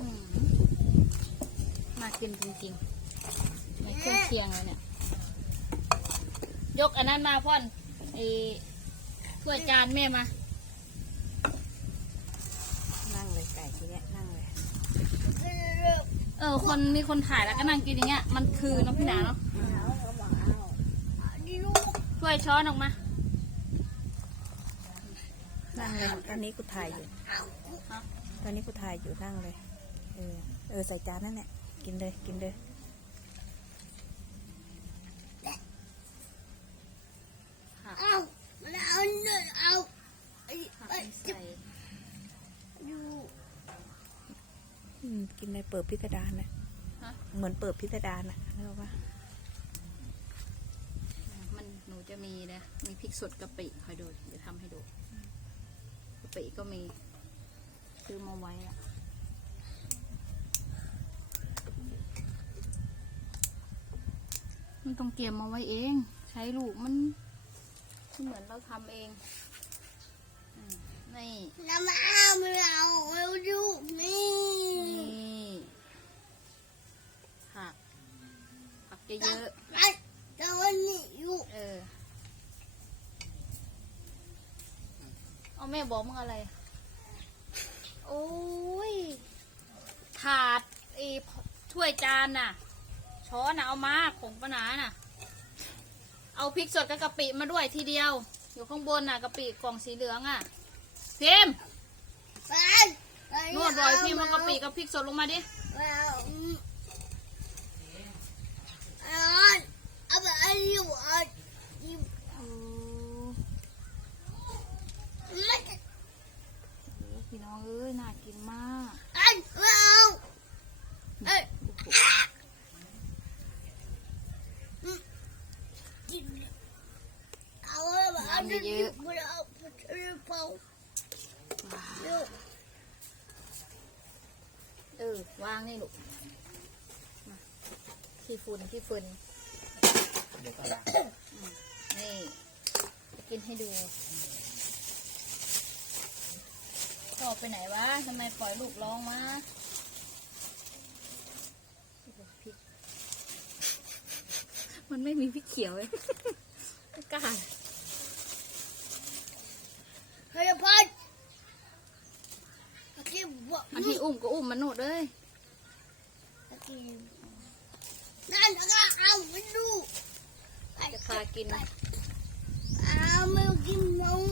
อืมมากินจริงๆไม่เครื่องเคียงเลยเนี่ย ยกอันนั้นมาพ่อนไอ้ถ้วยจานแม่มา นั่งเลยไก่ทีเนี้ยนั่งเลย เออ คนมีคนถ่ายแล้วก็นั่งกินอย่างเงี้ย มันคือเนาะพี่หนาเนาะถ้วยช้อนออกมา นั่งเลยตอนนี้กูถ่ายอยู่ฮะ ตอนนี้กูถ่ายอยู่นั่งเลย เออ เออ ใส่จานนั่นแหละ กินเลย กินเลยเอาแล้วเอาเนื้อเอาไอ้ผักไอ้ไม่จิ๊บใส่อยู่อืมกินเลยเปิดพิสดารนะเหมือนเปิดพิสดารนะไม่รู้ว่ามันหนูจะมีนะ มีพริกสดกะปิคอยดู เดี๋ยวทำให้ดู กะปิก็มี ซื้อมาไว้อะมันต้องเตรียมมาไว้เอง ใช้ลูกมันมันเหมือนเราทำเองอืมนี่น้ำเอาไม่เอาเอาดูนี่นี่ผักผักเยอะไอ้ตอนนี้อยู่ๆเออเอาแม่บอกมึงอะไร โอ้ย ถาดไอ้ถ้วยจานน่ะ ช้อนน่ะเอามาของปานาน่ะ เอาพริกสดกับกะปิมาด้วยทีเดียว อยู่ข้างบนน่ะกะปิกล่องสีเหลืองอะพิมพ์ไปนวดรอยพิมพ์เอากะปิกับพริกสดลงมาดิเอาเอาเอาไปอาอยู่เอาอยู่ไม่ พี่น้องเอ้ย น่ากินมาก ไอ้ไม่เอาเอ้ยกินเอา ไปเอาอยู่ไม่เอาไปเอาเปล่าอยู่เออวางนี่ลูกมาขี้ฝุ่นขี้ฝุ่นเดี๋ยวก็ล้างนี่จะกินให้ดูพ่อไปไหนวะทำไมปล่อยลูกร้องมาโอ้โหพริกมันไม่มีพริกเขียวเลยไม่กล้า เฮ้ยพันกินบ่ อันที่อุ้มก็อุ้มมันโนดเลยกินนั่นก็เอาไปดูไอ้จะพากินนะเอาไม่กินนม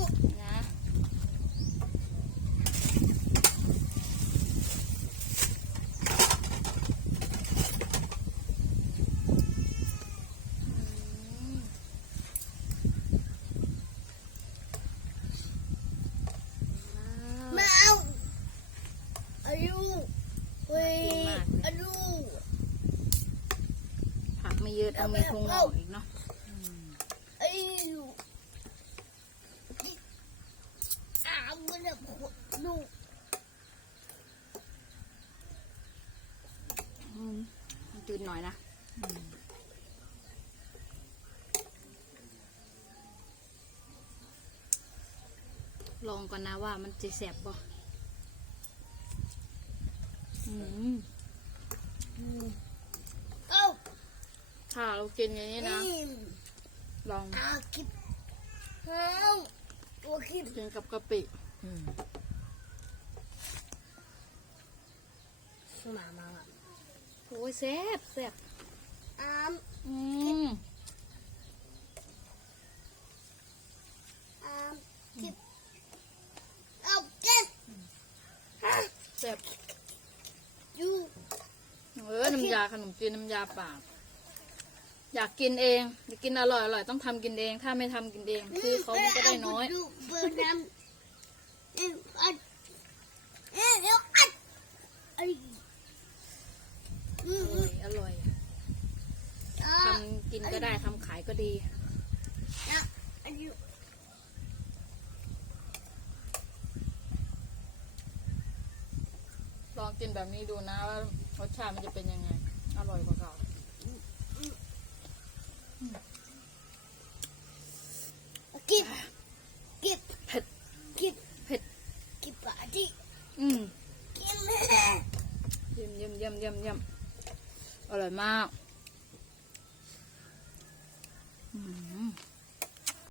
อืม ไม่เอาอายุเฮ้ยอายุ ผักไม่ เยอะต้องมีทุ่งงอกอีกเนาะอายุอามันจะดูอืมมันจืดหน่อยนะลองก่อนนะว่ามันจะแสบป่ะอืมเอ้า ถ้าเรากินอย่างนี้นะนี่ลองอาคิดเฮ้าตัวคิดกินกับกะปิอืมมามาโอ้ยแซ่บแซ่บอามอืมอามคิดเอาเก็บแซ่บอยู่เออน้ำยาขนมจีนน้ำยาป่า อยากกินเองอยากกินอร่อยอร่อยต้องทำกินเอง ถ้าไม่ทำกินเองคือเขามันก็ได้น้อย อร่อยอร่อยทำกินก็ได้ทำขายก็ดี ลองกินแบบนี้ดูนะว่ารสชาติมันจะเป็นยังไง อร่อยกว่าำยำยำอร่อยมาก อืม